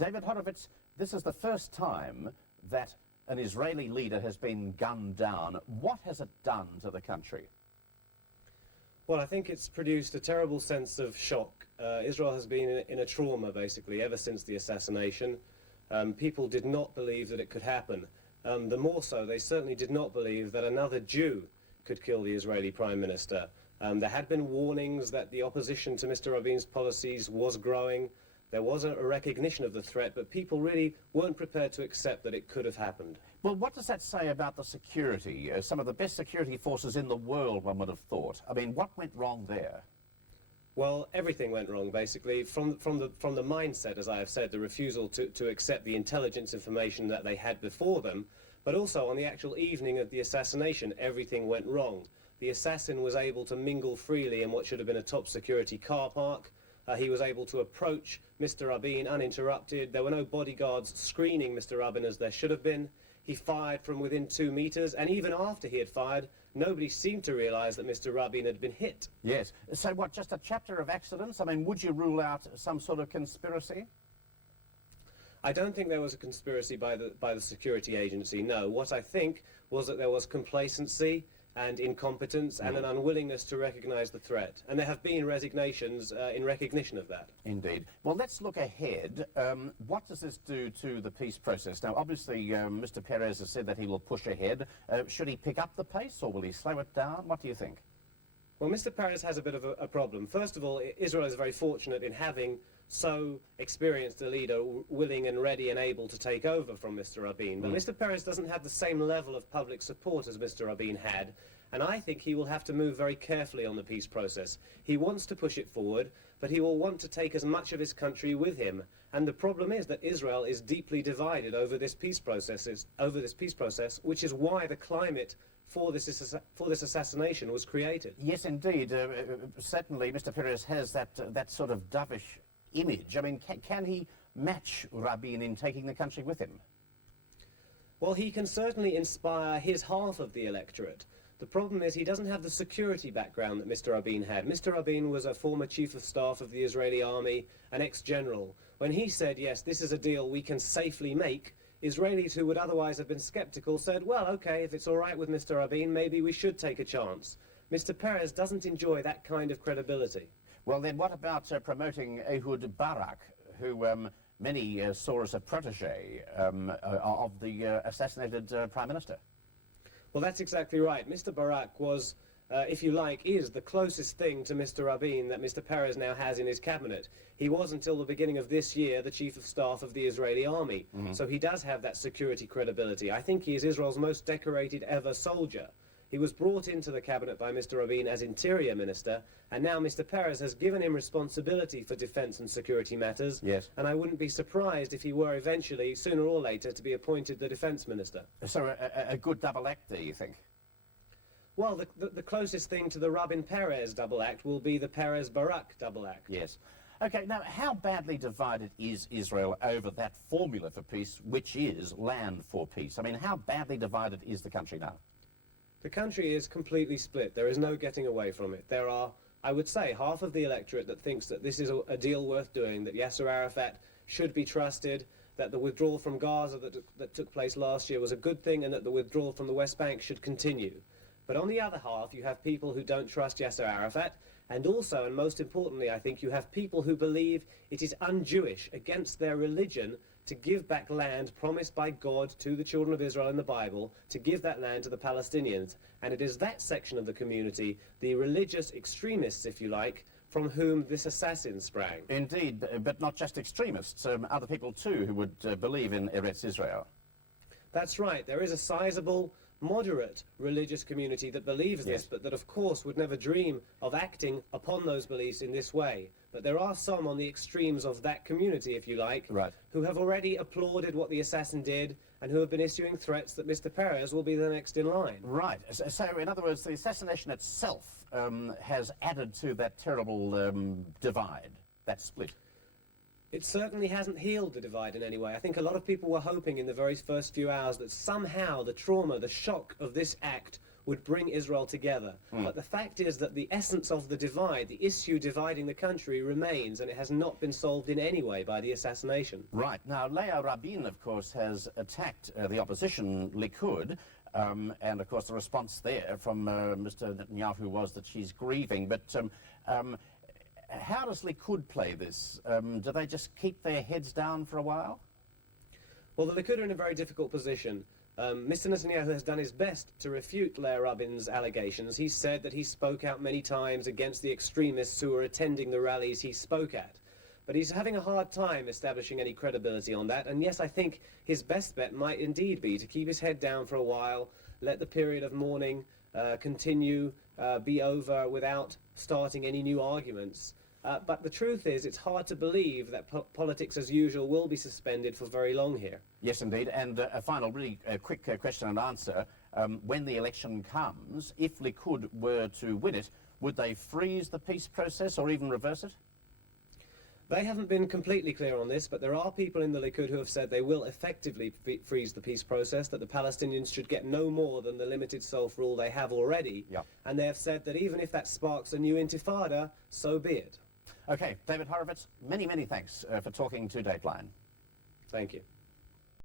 David Horovitz, this is the first time that an Israeli leader has been gunned down. What has it done to the country? Well, I think it's produced a terrible sense of shock. Israel has been in a trauma, basically, ever since the assassination. People did not believe that it could happen. The more so, they certainly did not believe that another Jew could kill the Israeli Prime Minister. There had been warnings that the opposition to Mr. Rabin's policies was growing. There was a recognition of the threat, but people really weren't prepared to accept that it could have happened. Well, what does that say about the security? Some of the best security forces in the world, one would have thought. I mean, what went wrong there? Well, everything went wrong, basically, from the mindset, as I have said, the refusal to accept the intelligence information that they had before them, but also on the actual evening of the assassination, everything went wrong. The assassin was able to mingle freely in what should have been a top security car park. He was able to approach Mr. Rabin uninterrupted. There were no bodyguards screening Mr. Rabin as there should have been. He fired from within 2 meters, and even after he had fired, nobody seemed to realize that Mr. Rabin had been hit. Yes. So what, just a chapter of accidents? I mean, would you rule out some sort of conspiracy? I don't think there was a conspiracy by the security agency, no. What I think was that there was complacency and incompetence and an unwillingness to recognize the threat. And there have been resignations in recognition of that. Indeed. Well, let's look ahead. What does this do to the peace process? Now, obviously, Mr. Peres has said that he will push ahead. Should he pick up the pace, or will he slow it down? What do you think? Well, Mr. Peres has a bit of a problem. First of all, Israel is very fortunate in having so experienced a leader willing and ready and able to take over from Mr. Rabin. But Mr. Peres doesn't have the same level of public support as Mr. Rabin had, and I think he will have to move very carefully on the peace process. He wants to push it forward, but he will want to take as much of his country with him. And the problem is that Israel is deeply divided over this peace process, which is why the climate for this assassination was created. Yes, indeed. Certainly, Mr. Peres has that sort of dovish image. I mean, can he match Rabin in taking the country with him? Well, he can certainly inspire his half of the electorate. The problem is he doesn't have the security background that Mr. Rabin had. Mr. Rabin was a former chief of staff of the Israeli army, an ex-general. When he said, yes, this is a deal we can safely make, Israelis who would otherwise have been skeptical said, well, okay, if it's all right with Mr. Rabin, maybe we should take a chance. Mr. Peres doesn't enjoy that kind of credibility. Well, then what about promoting Ehud Barak, who many saw as a protege of the assassinated Prime Minister? Well, that's exactly right. Mr. Barak was, if you like, is the closest thing to Mr. Rabin that Mr. Peres now has in his cabinet. He was, until the beginning of this year, the chief of staff of the Israeli army. So he does have that security credibility. I think he is Israel's most decorated ever soldier. He was brought into the cabinet by Mr. Rabin as interior minister, and now Mr. Peres has given him responsibility for defense and security matters. Yes. And I wouldn't be surprised if he were eventually, sooner or later, to be appointed the defense minister. So a good double act there, you think? Well, the closest thing to the Rabin-Peres double act will be the Peres-Barak double act. Yes. Okay, now, how badly divided is Israel over that formula for peace, which is land for peace? I mean, how badly divided is the country now? The country is completely split. There is no getting away from it. There are, I would say, half of the electorate that thinks that this is a deal worth doing, that Yasser Arafat should be trusted, that the withdrawal from Gaza that took place last year was a good thing, and that the withdrawal from the West Bank should continue. But on the other half, you have people who don't trust Yasser Arafat, and also, and most importantly, I think, you have people who believe it is un-Jewish, against their religion, to give back land promised by God to the children of Israel in the Bible, to give that land to the Palestinians. And it is that section of the community, the religious extremists, if you like, from whom this assassin sprang. Indeed, but not just extremists, other people too who would believe in Eretz Israel. That's right. There is a sizable, moderate religious community that believes this, but that of course would never dream of acting upon those beliefs in this way. But there are some on the extremes of that community, if you like, who have already applauded what the assassin did and who have been issuing threats that Mr. Peres will be the next in line. Right. So in other words, the assassination itself has added to that terrible divide, that split. It certainly hasn't healed the divide in any way. I think a lot of people were hoping in the very first few hours that somehow the trauma, the shock of this act would bring Israel together. But the fact is that the essence of the divide, the issue dividing the country, remains, and it has not been solved in any way by the assassination. Right. Now, Rabin, of course, has attacked the opposition, Likud, and, of course, the response there from Mr. Netanyahu was that she's grieving. But how does Likud play this? Do they just keep their heads down for a while? Well, the Likud are in a very difficult position. Mr. Netanyahu has done his best to refute Leah Rabin's allegations. He said that he spoke out many times against the extremists who were attending the rallies he spoke at. But he's having a hard time establishing any credibility on that. And yes, I think his best bet might indeed be to keep his head down for a while, let the period of mourning continue, be over without starting any new arguments. But the truth is, it's hard to believe that politics as usual will be suspended for very long here. Yes, indeed. And a final, really quick question and answer. When the election comes, if Likud were to win it, would they freeze the peace process or even reverse it? They haven't been completely clear on this, but there are people in the Likud who have said they will effectively freeze the peace process, that the Palestinians should get no more than the limited self-rule they have already. Yep. And they have said that even if that sparks a new intifada, so be it. Okay, David Horovitz, many, many thanks for talking to Dateline. Thank you.